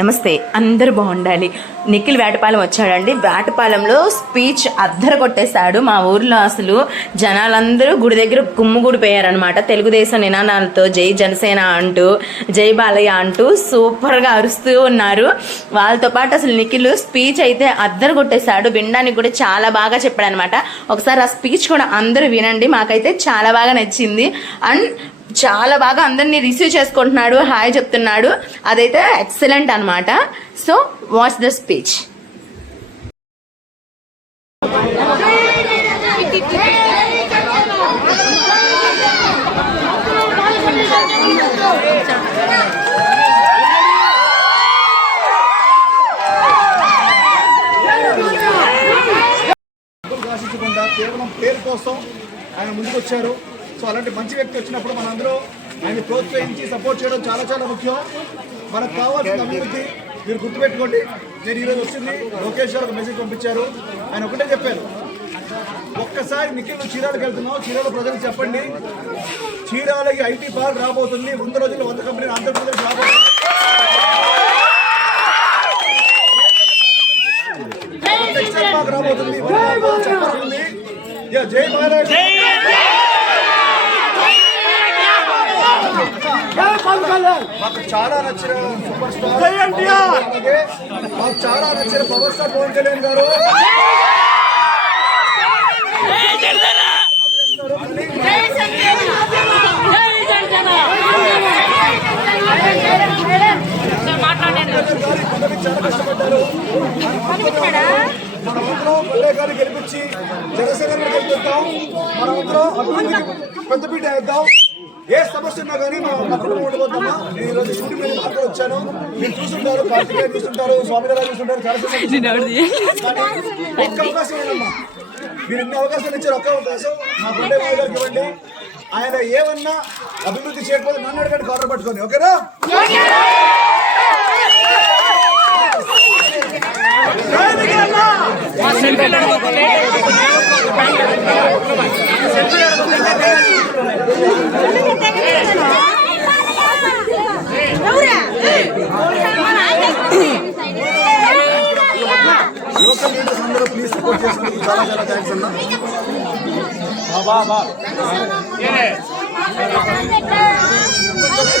నమస్తే అందరూ బాగుండాలి. నిఖిల్ వేటపాలెం వచ్చాడండి. వేటపాలెంలో స్పీచ్ అద్దర కొట్టేశాడు మా ఊర్లో అసలు. జనాలందరూ గుడి దగ్గర గుమ్ముగూడిపోయారనమాట తెలుగుదేశం నినాదాలతో జై జనసేన అంటూ జై బాలయ్య అంటూ సూపర్గా అరుస్తూ ఉన్నారు. వాళ్ళతో పాటు అసలు నిఖిల్ స్పీచ్ అయితే అద్దరు కొట్టేశాడు వినడానికి కూడా చాలా బాగా చెప్పాడు అనమాట ఒకసారి ఆ స్పీచ్ కూడా అందరూ వినండి. మాకైతే చాలా బాగా నచ్చింది. అండ్ చాలా బాగా అందరినీ రిసీవ్ చేసుకుంటున్నాడు హాయ్ చెప్తున్నాడు. అదైతే ఎక్సలెంట్ అన్నమాట. సో వాచ్ ద స్పీచ్ కేవలం పేరు కోసం ఆయన ముందుకొచ్చారు. సో అలాంటి మంచి వ్యక్తి వచ్చినప్పుడు మనందరూ ఆయన ప్రోత్సహించి సపోర్ట్ చేయడం చాలా చాలా ముఖ్యం. మనకు కావాల్సిన అభివృద్ధి మీరు గుర్తుపెట్టుకోండి. నేను ఈరోజు వచ్చింది లోకేష్ గారు ఒక మెసేజ్ పంపించారు. ఆయన ఒకటే చెప్పారు. ఒక్కసారి నిఖిల్ చీరాలకు వెళ్తున్నాం చీరాల ప్రజలకు చెప్పండి. చీరాలకి ఐటీ పార్క్ రాబోతుంది వంద రోజుల్లో వంద కంపెనీలు ఆంధ్రప్రదేశ్ రాబోతుంది రాబోతుంది. జై భారత్ మాకు చాలా నచ్చిన సూపర్ స్టార్. అలాగే మాకు చాలా నచ్చిన పవర్ స్టార్ పవన్ కళ్యాణ్ గారు. చాలా కష్టపడ్డారు మనమందరం పల్లెకాలు గెలిపించి జనసేన గెలిపిద్దాం మనమందరం అభివృద్ధికి పెద్దపీట వేద్దాం. ఏ సమస్య ఉన్నా కానీ మా కుటుంబం ఉండిపోతామా నేను ఈరోజు షూటింగ్ మీద మాట్లాడి వచ్చాను. మీరు చూస్తుంటారు కార్తికేయ చూస్తుంటారు స్వామినారాయణ చూస్తుంటారు సరస్వతి కానీ ఒక్క అవకాశం ఏంటమ్మా మీరు ఇన్ని అవకాశాలు ఇచ్చారు ఒక్క అవకాశం. మా గుండె గారికి ఇవ్వండి. ఆయన ఏమన్నా అభివృద్ధి చేయకపోతే నన్ను అడగండి కాలర్ పట్టుకొని ఓకేనా? అందరూ ప్లీజ్ సపోర్ట్ చేసినందుకు చాలా చాలా థ్యాంక్స్ అన్న Baba, baba.